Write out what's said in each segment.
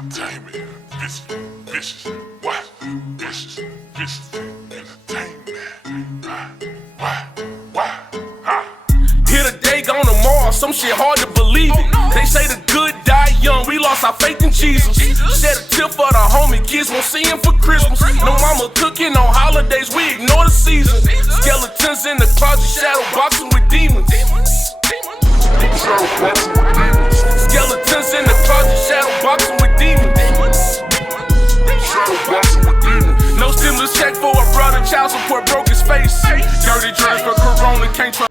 entertainment. Vicious, what? Vicious entertainment. Why? Here today, gone tomorrow, some shit hard to believe it. They say the good die young, we lost our faith in Jesus. Shed a tip for the homie, kids won't see him for Christmas. No mama cooking on holidays, we ignore the season. Skeletons in the closet, shadow boxing with demons. Skeletons in the closet, shadow boxing with demons. No stimulus check for a brother, child support broke his face. Dirty drugs for corona, can't trust.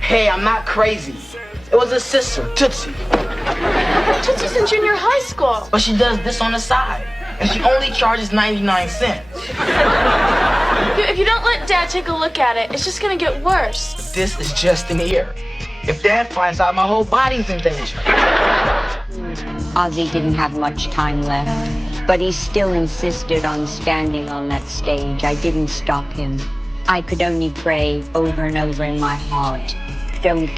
Hey, I'm not crazy. It was a sister, Tootsie. Tootsie's in junior high school. But she does this on the side, and she only charges 99 cents. If you don't let Dad take a look at it, it's just gonna get worse. This is just an ear. If Dad finds out, my whole body's in danger. Ozzy didn't have much time left, but he still insisted on standing on that stage. I didn't stop him. I could only pray over and over in my heart, don't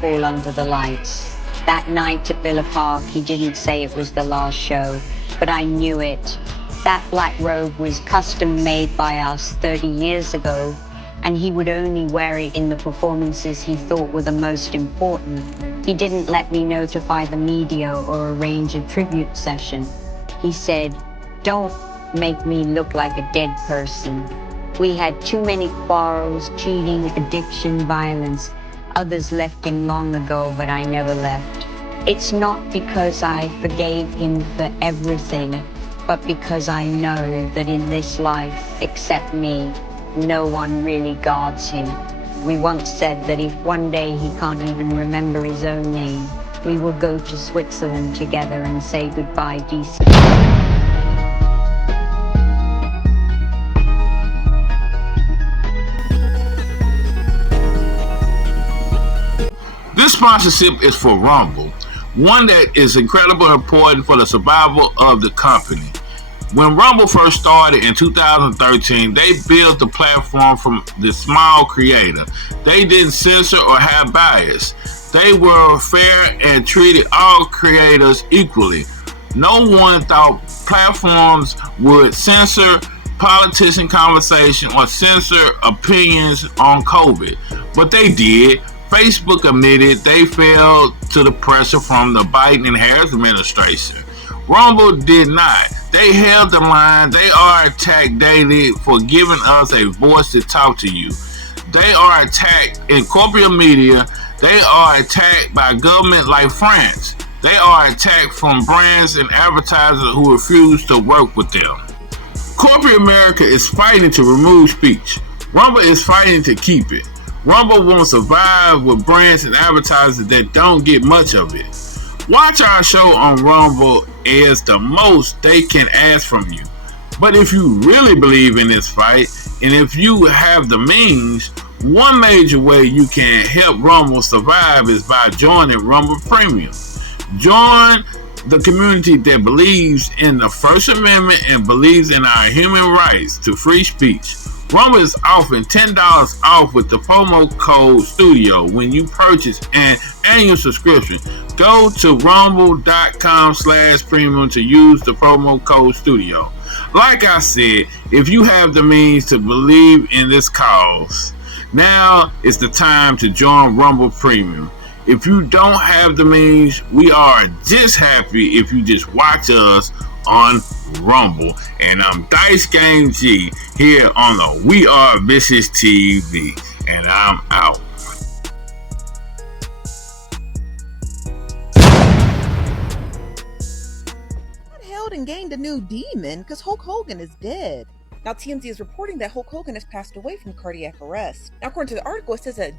fall under the lights. That night at Villa Park, he didn't say it was the last show, but I knew it. That black robe was custom made by us 30 years ago, and he would only wear it in the performances he thought were the most important. He didn't let me notify the media or arrange a tribute session. He said, don't make me look like a dead person. We had too many quarrels, cheating, addiction, violence. Others left him long ago, but I never left. It's not because I forgave him for everything, but because I know that in this life, except me, no one really guards him. We once said that if one day he can't even remember his own name, we will go to Switzerland together and say goodbye, DC. This sponsorship is for Rumble, one that is incredibly important for the survival of the company. When Rumble first started in 2013, they built the platform from the small creator. They didn't censor or have bias. They were fair and treated all creators equally. No one thought platforms would censor politician conversation or censor opinions on COVID, but they did. Facebook admitted they fell to the pressure from the Biden and Harris administration. Rumble did not. They held the line. They are attacked daily for giving us a voice to talk to you. They are attacked in corporate media. They are attacked by government like France. They are attacked from brands and advertisers who refuse to work with them. Corporate America is fighting to remove speech. Rumble is fighting to keep it. Rumble won't survive with brands and advertisers that don't get much of it. Watch our show on Rumble is the most they can ask from you. But if you really believe in this fight, and if you have the means, one major way you can help Rumble survive is by joining Rumble Premium. Join the community that believes in the First Amendment and believes in our human rights to free speech. Rumble is offering $10 off with the promo code STUDIO when you purchase an annual subscription. Go to rumble.com/premium to use the promo code STUDIO. Like I said, if you have the means to believe in this cause, now is the time to join Rumble Premium. If you don't have the means, we are just happy if you just watch us on Rumble. And I'm Dice Game G here on the We Are VishusTv, and I'm out. Held and gained a new demon because Hulk Hogan is dead. Now, TMZ is reporting that Hulk Hogan has passed away from cardiac arrest. Now, according to the article, it says that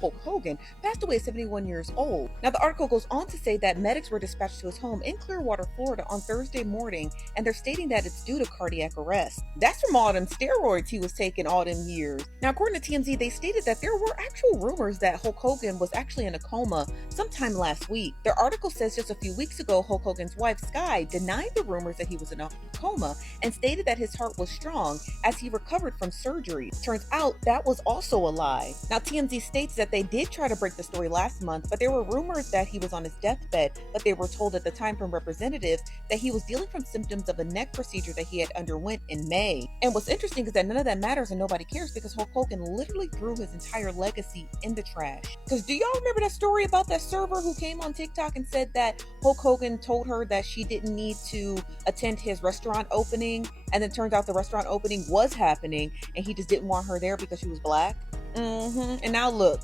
Hulk Hogan, passed away at 71 years old. Now, the article goes on to say that medics were dispatched to his home in Clearwater, Florida on Thursday morning, and they're stating that it's due to cardiac arrest. That's from all them steroids he was taking all them years. Now, according to TMZ, they stated that there were actual rumors that Hulk Hogan was actually in a coma sometime last week. Their article says just a few weeks ago, Hulk Hogan's wife, Sky, denied the rumors that he was in a coma and stated that his heart was strong as he recovered from surgery. Turns out that was also a lie. Now, TMZ states that they did try to break the story last month, but there were rumors that he was on his deathbed, but they were told at the time from representatives that he was dealing from symptoms of a neck procedure that he had underwent in May. And what's interesting is that none of that matters and nobody cares because Hulk Hogan literally threw his entire legacy in the trash. Because do y'all remember that story about that server who came on TikTok and said that Hulk Hogan told her that she didn't need to attend his restaurant opening, and then turns out the restaurant opening was happening and he just didn't want her there because she was black? And now look.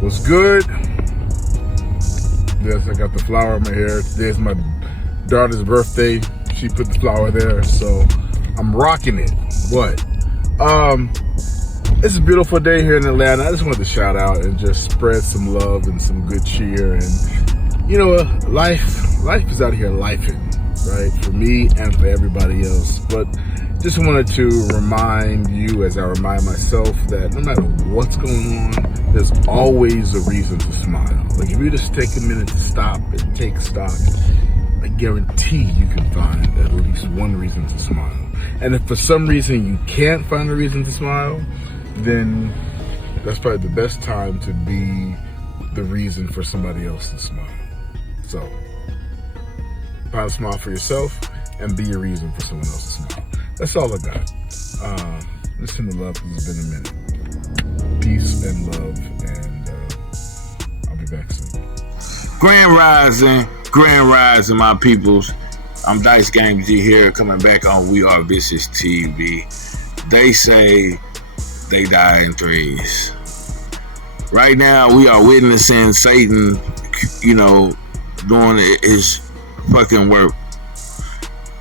What's good? Yes, I got the flower in my hair. Today's my daughter's birthday. She put the flower there, so I'm rocking it. But it's a beautiful day here in Atlanta. I just wanted to shout out and just spread some love and some good cheer. And you know, life is out here lifing, right? For me and for everybody else. But just wanted to remind you, as I remind myself, that no matter what's going on, there's always a reason to smile. Like if you just take a minute to stop and take stock, I guarantee you can find at least one reason to smile. And if for some reason you can't find a reason to smile, then that's probably the best time to be the reason for somebody else to smile. So, find a smile for yourself and be a reason for someone else to smile. That's all I got. Listen to love because it's been a minute. Peace and love, and I'll be back soon. Grand Rising, my peoples. I'm Dice Game G here, coming back on We Are VishusTv. They say they die in threes. Right now, we are witnessing Satan, doing his fucking work,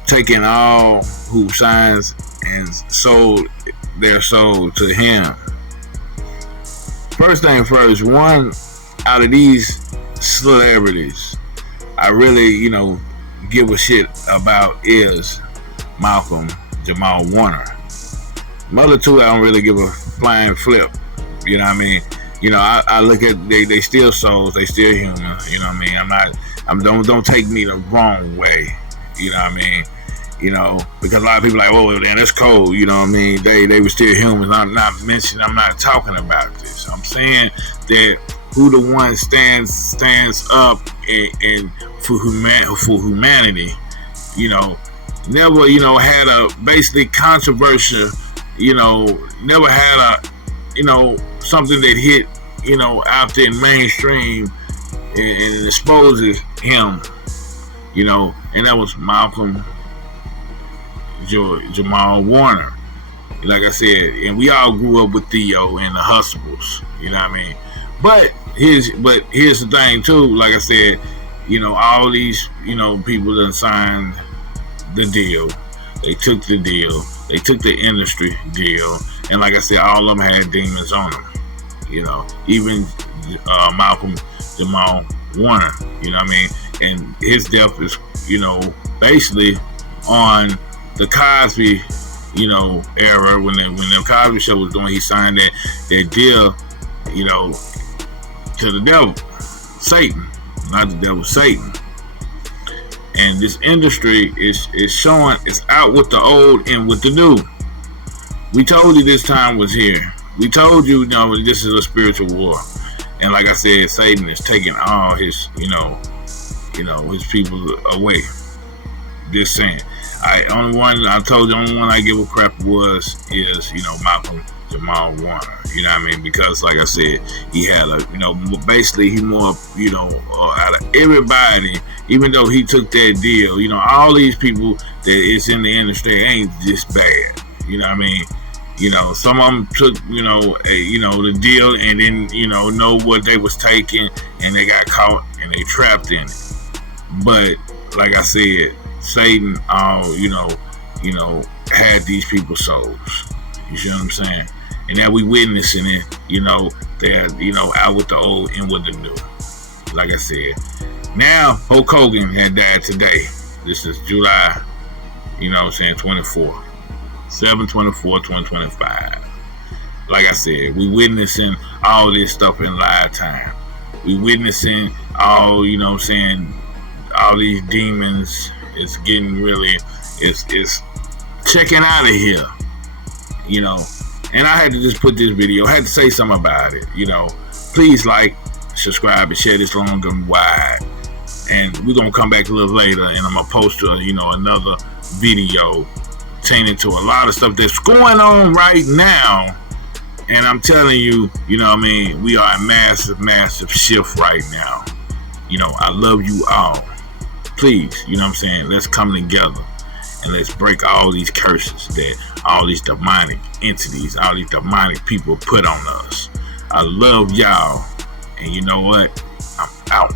taking all who signs and sold their soul to him. First thing first, one out of these celebrities I really, give a shit about is Malcolm Jamal Warner. The other two, I don't really give a flying flip. You know what I mean? I look at they still souls, they still human. You know what I mean? Don't take me the wrong way. You know what I mean? Because a lot of people are like, oh, man, that's cold. You know what I mean? They were still humans. I'm not talking about this. I'm saying that who the one stands up and for humanity, never, had a basically controversial, never had a, something that hit, out there in mainstream and exposes him, and that was Malcolm Jamal Warner. Like I said, and we all grew up with Theo and the Hustles, you know what I mean? But here's the thing too, like I said, all these, people that signed the deal. They took the deal. They took the industry deal. And like I said, all of them had demons on them. Even Malcolm Jamal Warner, you know what I mean? And his death is, basically on the Cosby, era when the Cosby Show was doing. He signed that deal, to the devil, Satan, not the devil, Satan. And this industry is showing it's out with the old and with the new. We told you this time was here. We told you, this is a spiritual war. And like I said, Satan is taking all his, his people away. Just saying. The only one I give a crap is Malcolm Jamal Warner. You know what I mean? Because like I said, he had basically he more, out of everybody, even though he took that deal, all these people that is in the industry ain't this bad. You know what I mean? Some of them took, the deal and then, know what they was taking and they got caught and they trapped in it. But like I said, Satan, had these people's souls. You see what I'm saying? And now we witnessing it, they're, out with the old and with the new. Like I said, now Hulk Hogan had died today. This is July, 24, 7/24/2025. Like I said, we witnessing all this stuff in live time. We witnessing all, all these demons. It's getting really, it's checking out of here, And I had to just put this video, I had to say something about it, Please like, subscribe, and share this long and wide. And we're going to come back a little later, and I'm going to post, another video pertaining to a lot of stuff that's going on right now. And I'm telling you, we are a massive, massive shift right now. I love you all. Please, let's come together and let's break all these curses that all these demonic entities, all these demonic people put on us. I love y'all. And you know what? I'm out.